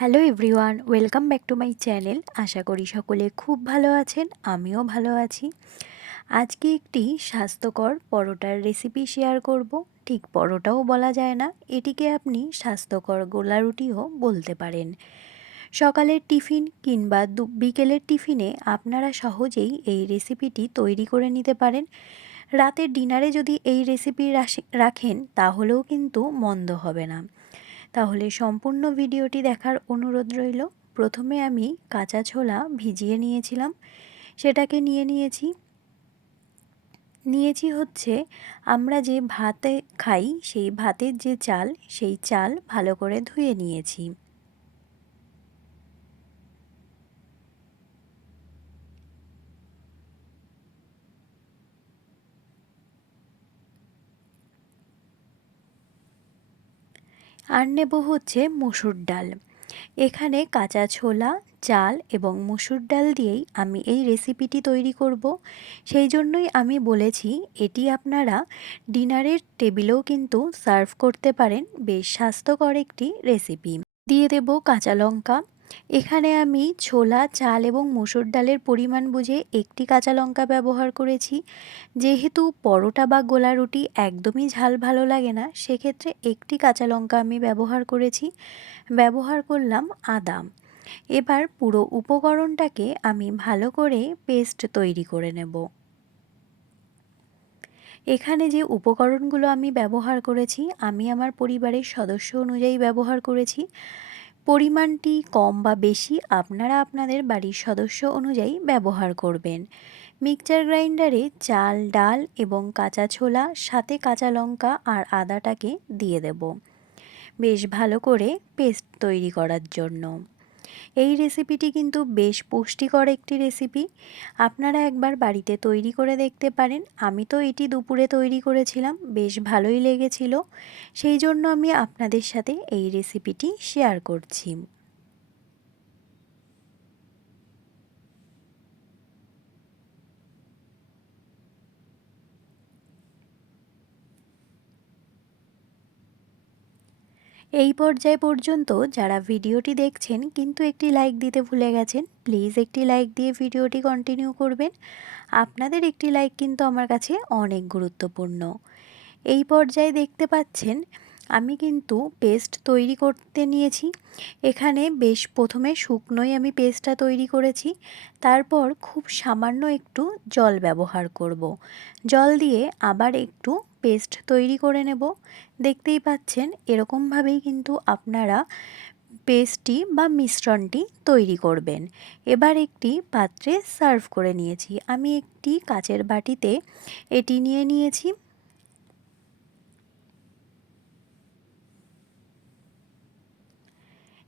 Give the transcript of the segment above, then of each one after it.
Hello everyone welcome back to my channel আশা করি সকলে খুব ভালো আছেন, আমিও ভালো আছি। আজকে একটি স্বাস্থ্যকর পরোটার রেসিপি শেয়ার করব। ঠিক পরোটাও বলা যায় না, এটিকে আপনি স্বাস্থ্যকর গোলা রুটিও বলতে পারেন। সকালের টিফিন কিংবা বিকেলের টিফিনে আপনারা সহজেই এই রেসিপিটি তৈরি করে নিতে পারেন। রাতের ডিনারে যদি এই রেসিপি রাখেন, তাহলেও কিন্তু মন্দ হবে না। তাহলে সম্পূর্ণ ভিডিওটি দেখার অনুরোধ রইল। প্রথমে আমি কাঁচা ছোলা ভিজিয়ে নিয়েছিলাম। সেটাকে নিয়ে নিয়েছি। নিয়েছি হচ্ছে, আমরা যে ভাতে খাই, সেই ভাতের যে চাল, সেই চাল ভালো করে ধুয়ে নিয়েছি। আর নেব হচ্ছে মসুর ডাল। এখানে কাঁচা ছোলা, চাল এবং মসুর ডাল দিয়েই আমি এই রেসিপিটি তৈরি করব। সেই জন্যই আমি বলেছি, এটি আপনারা ডিনারের টেবিলেও কিন্তু সার্ভ করতে পারেন, বেশ স্বাস্থ্যকর একটি রেসিপি। দিয়ে দেব কাঁচা লঙ্কা এখানে আমি ছোলা, চাল এবং মুসুর ডালের পরিমাণ বুঝে একটি কাঁচা লঙ্কা ব্যবহার করেছি। যেহেতু পরোটা বা গোলা রুটি একদমই ঝাল ভালো লাগে না, সেক্ষেত্রে একটি কাঁচা লঙ্কা আমি ব্যবহার করেছি। ব্যবহার করলাম আদা এবার পুরো উপকরণটাকে আমি ভালো করে পেস্ট তৈরি করে নেব। এখানে যে উপকরণগুলো আমি ব্যবহার করেছি, আমি আমার পরিবারের সদস্য অনুযায়ী ব্যবহার করেছি। পরিমাণটি কম বা বেশি আপনারা আপনাদের বাড়ির সদস্য অনুযায়ী ব্যবহার করবেন। মিক্সচার গ্রাইন্ডারে চাল, ডাল এবং কাঁচা ছোলা, সাথে কাঁচা লঙ্কা আর আদাটাকে দিয়ে দেব। বেশ ভালো করে পেস্ট তৈরি করার জন্য। এই রেসিপিটি কিন্তু বেশ পুষ্টিকর একটি রেসিপি আপনারা একবার বাড়িতে তৈরি করে দেখতে পারেন। আমি তো এটি দুপুরে তৈরি করেছিলাম, বেশ ভালোই লেগেছিল। সেই জন্য আমি আপনাদের সাথে এই রেসিপিটি শেয়ার করছি। এই পর্যায় পর্যন্ত যারা ভিডিওটি দেখছেন কিন্তু একটি লাইক দিতে ভুলে গেছেন প্লিজ একটি লাইক দিয়ে ভিডিওটি কন্টিনিউ করবেন। আপনাদের একটি লাইক কিন্তু আমার কাছে অনেক গুরুত্বপূর্ণ। এই পর্যায়ে দেখতে পাচ্ছেন আমি কিন্তু পেস্ট তৈরি করতে নিয়েছি। এখানে বেশ প্রথমে শুকনোই আমি পেস্টটা তৈরি করেছি। তারপর খুব সামান্য একটু জল ব্যবহার করব। জল দিয়ে আবার একটু পেস্ট তৈরি করে নেব। দেখতেই পাচ্ছেন, এরকমভাবেই কিন্তু আপনারা পেস্টটি বা মিশ্রণটি তৈরি করবেন। এবার একটি পাত্রে সার্ভ করে নিয়েছি। আমি একটি কাচের বাটিতে এটি নিয়ে নিয়েছি।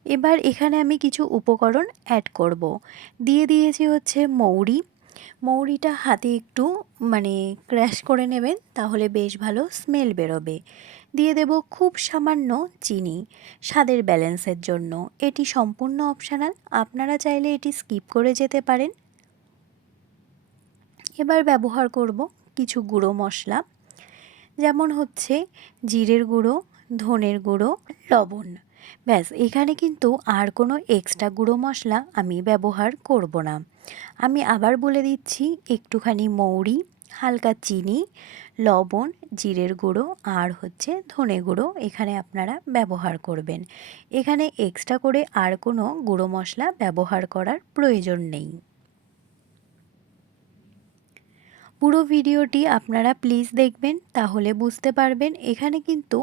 এবার এখানে আমি কিছু উপকরণ অ্যাড করব। দিয়ে দিয়েছি হচ্ছে মৌরি। মৌরিটা হাতে একটু মানে ক্র্যাশ করে নেবেন, তাহলে বেশ ভালো স্মেল বেরোবে। দিয়ে দেব খুব সামান্য চিনি, স্বাদের ব্যালেন্সের জন্য। এটি সম্পূর্ণ অপশানাল আপনারা চাইলে এটি স্কিপ করে যেতে পারেন। এবার ব্যবহার করব কিছু গুঁড়ো মশলা, যেমন হচ্ছে জিরের গুঁড়ো, ধনের গুঁড়ো, লবণ। ব্যাস, এখানে কিন্তু আর কোনো এক্সট্রা গুঁড়ো মশলা আমি ব্যবহার করব না। আমি আবার বলে দিচ্ছি, একটুখানি মৌরি, হালকা চিনি, লবণ, জিরের গুঁড়ো আর হচ্ছে ধনে গুঁড়ো এখানে আপনারা ব্যবহার করবেন। এখানে এক্সট্রা করে আর কোনো গুঁড়ো মশলা ব্যবহার করার প্রয়োজন নেই। পুরো ভিডিওটি আপনারা প্লিজ দেখবেন, তাহলে বুঝতে পারবেন। এখানে কিন্তু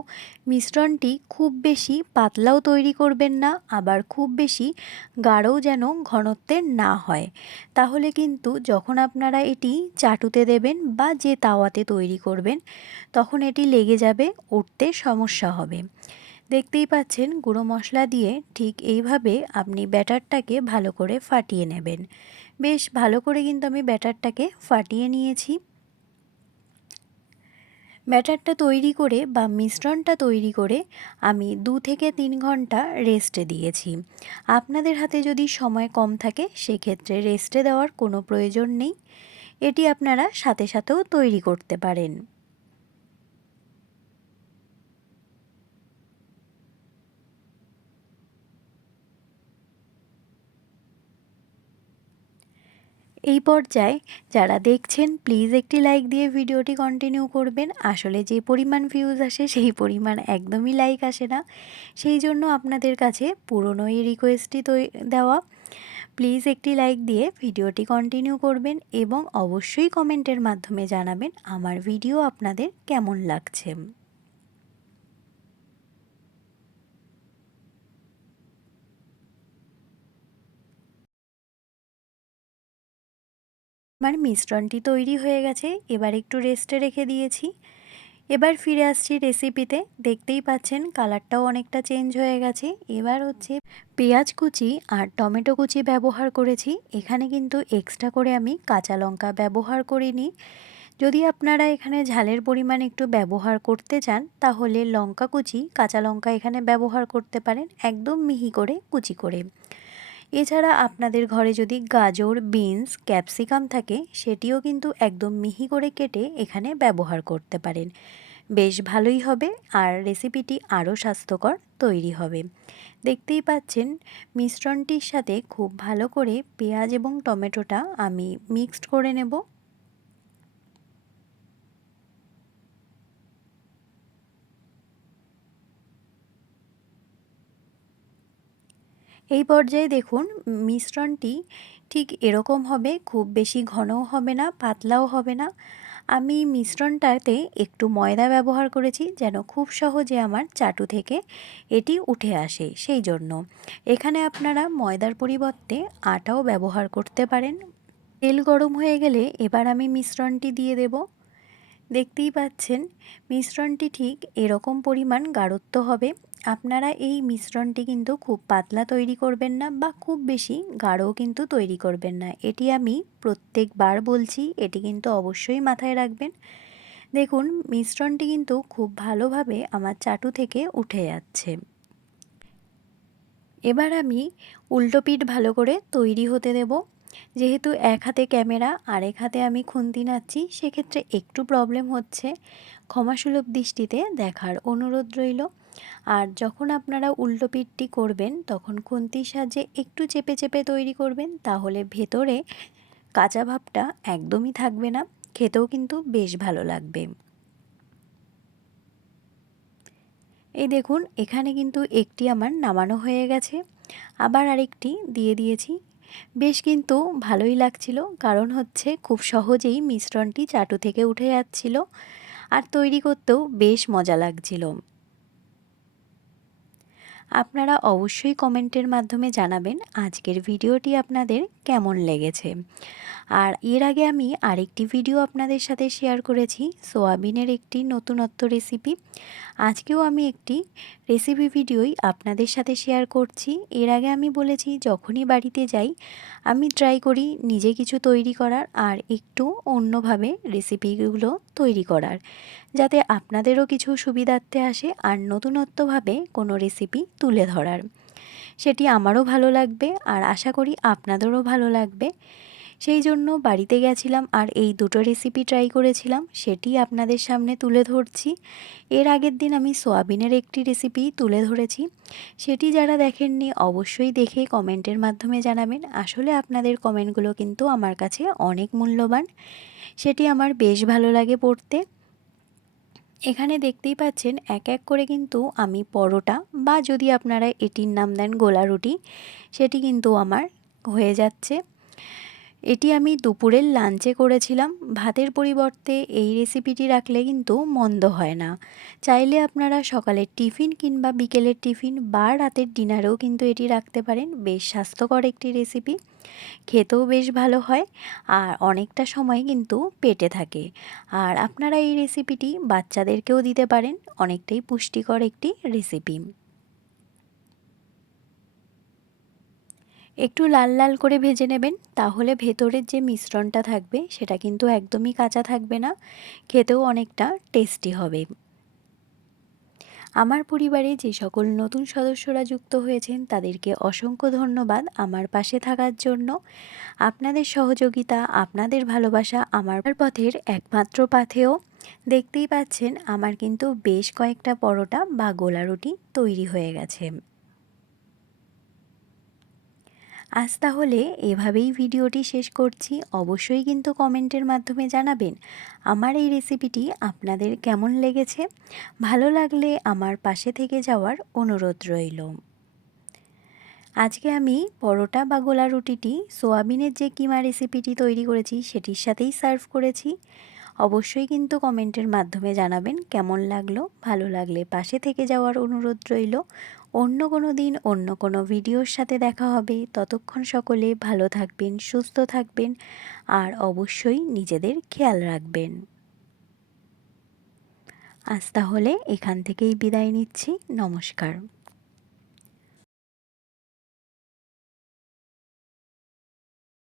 মিশ্রণটি খুব বেশি পাতলাও তৈরি করবেন না, আবার খুব বেশি গাঢ়ও যেন ঘনত্বের না হয়। তাহলে কিন্তু যখন আপনারা এটি চাটুতে দেবেন বা যে তাওয়াতে তৈরি করবেন, তখন এটি লেগে যাবে, উঠতে সমস্যা হবে। দেখতেই পাচ্ছেন, গুঁড়ো মশলা দিয়ে ঠিক এইভাবে আপনি ব্যাটারটাকে ভালো করে ফাটিয়ে নেবেন। বেশ ভালো করে কিন্তু আমি ব্যাটারটাকে ফাটিয়ে নিয়েছি। ব্যাটারটা তৈরি করে বা মিশ্রণটা তৈরি করে আমি দু থেকে তিন ঘণ্টা রেস্টে দিয়েছি। আপনাদের হাতে যদি সময় কম থাকে, সেক্ষেত্রে রেস্টে দেওয়ার কোনো প্রয়োজন নেই। এটি আপনারা সাথে সাথেও তৈরি করতে পারেন। এই পর্যায়ে যারা দেখছেন প্লিজ একটি লাইক দিয়ে ভিডিওটি কন্টিনিউ করবেন। আসলে যে পরিমাণ ভিউজ আসে, সেই পরিমাণ একদমই লাইক আসে না। সেই জন্য আপনাদের কাছে পুরনো এই রিকোয়েস্টটি তো দেওয়া। প্লিজ একটি লাইক দিয়ে ভিডিওটি কন্টিনিউ করবেন এবং অবশ্যই কমেন্টের মাধ্যমে জানাবেন আমার ভিডিও আপনাদের কেমন লাগছে। আমার মিশ্রণটি তৈরি হয়ে গেছে, এবার একটু রেস্টে রেখে দিয়েছি। এবার ফিরে আসছি রেসিপিতে দেখতেই পাচ্ছেন কালারটাও অনেকটা চেঞ্জ হয়ে গেছে। এবার হচ্ছে পেঁয়াজ কুচি আর টমেটো কুচি ব্যবহার করেছি। এখানে কিন্তু এক্সট্রা করে আমি কাঁচা লঙ্কা ব্যবহার করিনি। যদি আপনারা এখানে ঝালের পরিমাণ একটু ব্যবহার করতে চান, তাহলে লঙ্কা কুচি, কাঁচা লঙ্কা এখানে ব্যবহার করতে পারেন, একদম মিহি করে কুচি করে। এছাড়া আপনাদের ঘরে যদি গাজর, বিনস, ক্যাপসিকাম থাকে, সেটিও কিন্তু একদম মিহি করে কেটে এখানে ব্যবহার করতে পারেন। বেশ ভালোই হবে আর রেসিপিটি আরও স্বাস্থ্যকর তৈরি হবে। দেখতেই পাচ্ছেন, মিশ্রণটির সাথে খুব ভালো করে পেঁয়াজ এবং টমেটোটা আমি মিক্সড করে নেব। এই পর্যায়ে দেখুন, মিশ্রণটি ঠিক এরকম হবে, খুব বেশি ঘনও হবে না, পাতলাও হবে না। আমি মিশ্রণটাতে একটু ময়দা ব্যবহার করেছি যেন খুব সহজে আমার চাটু থেকে এটি উঠে আসে, সেই জন্য। এখানে আপনারা ময়দার পরিবর্তে আটাও ব্যবহার করতে পারেন। তেল গরম হয়ে গেলে এবার আমি মিশ্রণটি দিয়ে দেব। দেখতেই পাচ্ছেন, মিশ্রণটি ঠিক এরকম পরিমাণ গাঢ়ত্ব হবে। আপনারা এই মিশ্রণটি কিন্তু খুব পাতলা তৈরি করবেন না বা খুব বেশি গাঢ়ও কিন্তু তৈরি করবেন না। এটি আমি প্রত্যেকবার বলছি, এটি কিন্তু অবশ্যই মাথায় রাখবেন। দেখুন, মিশ্রণটি কিন্তু খুব ভালোভাবে আমার চাটু থেকে উঠে যাচ্ছে। এবার আমি উল্টো পিঠ ভালো করে তৈরি হতে দেব। যেহেতু এক হাতে ক্যামেরা আর এক হাতে আমি খুন্তি নাচ্ছি, সেক্ষেত্রে একটু প্রবলেম হচ্ছে ক্ষমাসুলভ দৃষ্টিতে দেখার অনুরোধ রইল। আর যখন আপনারা উল্টো পিঠটি করবেন, তখন খুন্তির সাহায্যে একটু চেপে চেপে তৈরি করবেন, তাহলে ভেতরে কাঁচা ভাবটা একদমই থাকবে না, খেতেও কিন্তু বেশ ভালো লাগবে। এই দেখুন, এখানে কিন্তু একটি আমার নামানো হয়ে গেছে। আবার আরেকটি দিয়ে দিয়েছি। বেশ কিন্তু ভালোই লাগছিল, কারণ হচ্ছে খুব সহজেই মিশ্রণটি চাটু থেকে উঠে যাচ্ছিল আর তৈরি করতেও বেশ মজা লাগছিল। আপনারা অবশ্যই কমেন্টের মাধ্যমে জানাবেন আজকের ভিডিওটি আপনাদের কেমন লেগেছে। আর এর আগে আমি আরেকটি ভিডিও আপনাদের সাথে শেয়ার করেছি, সোয়াবিনের একটি নতুনত্ব রেসিপি আজকেও আমি একটি রেসিপি ভিডিওই আপনাদের সাথে শেয়ার করছি। এর আগে আমি বলেছি, যখনই বাড়িতে যাই, আমি ট্রাই করি নিজে কিছু তৈরি করার আর একটু অন্যভাবে রেসিপিগুলো তৈরি করার, যাতে আপনাদেরও কিছু সুবিধার্থে আসে আর নতুনত্বভাবে কোনো রেসিপি তুলে ধরার। সেটি আমারও ভালো লাগবে আর আশা করি আপনাদেরও ভালো লাগবে। সেই জন্য বাড়িতে গেছিলাম আর এই দুটো রেসিপি ট্রাই করেছিলাম, সেটি আপনাদের সামনে তুলে ধরছি। এর আগের দিন আমি সোয়াবিনের একটি রেসিপি তুলে ধরেছি, সেটি যারা দেখেননি অবশ্যই দেখে কমেন্টের মাধ্যমে জানাবেন। আসলে আপনাদের কমেন্টগুলো কিন্তু আমার কাছে অনেক মূল্যবান, সেটি আমার বেশ ভালো লাগে পড়তে। এখানে দেখতেই পাচ্ছেন, এক এক করে কিন্তু আমি পরোটা বা যদি আপনারা এটির নাম দেন গোলা রুটি, সেটি কিন্তু আমার হয়ে যাচ্ছে। এটি আমি দুপুরের লাঞ্চে করেছিলাম। ভাতের পরিবর্তে এই রেসিপিটি রাখলে কিন্তু মন্দ হয় না। চাইলে আপনারা সকালের টিফিন কিংবা বিকেলের টিফিন বা রাতের ডিনারেও কিন্তু এটি রাখতে পারেন। বেশ স্বাস্থ্যকর একটি রেসিপি খেতেও বেশ ভালো হয় আর অনেকটা সময় কিন্তু পেটে থাকে। আর আপনারা এই রেসিপিটি বাচ্চাদেরকেও দিতে পারেন। অনেকটাই পুষ্টিকর একটি রেসিপি একটু লাল লাল করে ভেজে নেবেন, তাহলে ভেতরের যে মিশ্রণটা থাকবে সেটা কিন্তু একদমই কাঁচা থাকবে না, খেতেও অনেকটা টেস্টি হবে। আমার পরিবারে যে সকল নতুন সদস্যরা যুক্ত হয়েছেন, তাদেরকে অসংখ্য ধন্যবাদ আমার পাশে থাকার জন্য। আপনাদের সহযোগিতা, আপনাদের ভালোবাসা আমার পথের একমাত্র পাথেও দেখতেই পাচ্ছেন, আমার কিন্তু বেশ কয়েকটা পরোটা বা গোলা রুটি তৈরি হয়ে গেছে। আজ তাহলে এভাবেই ভিডিওটি শেষ করছি। অবশ্যই কিন্তু কমেন্টের মাধ্যমে জানাবেন আমার এই রেসিপিটি আপনাদের কেমন লেগেছে? ভালো লাগলে আমার পাশে থেকে যাওয়ার অনুরোধ রইল। আজকে আমি পরোটা বা গোলা রুটিটি, সোয়াবিনের যে কিমা রেসিপিটি তৈরি করেছি, সেটির সাথেই সার্ভ করেছি। অবশ্যই কিন্তু কমেন্টের মাধ্যমে জানাবেন কেমন লাগল। ভালো লাগলে পাশে থেকে যাওয়ার অনুরোধ রইল। অন্য কোনো দিন অন্য কোনো ভিডিওর সাথে দেখা হবে। ততক্ষণ সকলে ভালো থাকবেন, সুস্থ থাকবেন আর অবশ্যই নিজেদের খেয়াল রাখবেন। আজ তাহলে এখান থেকেই বিদায় নিচ্ছি। নমস্কার।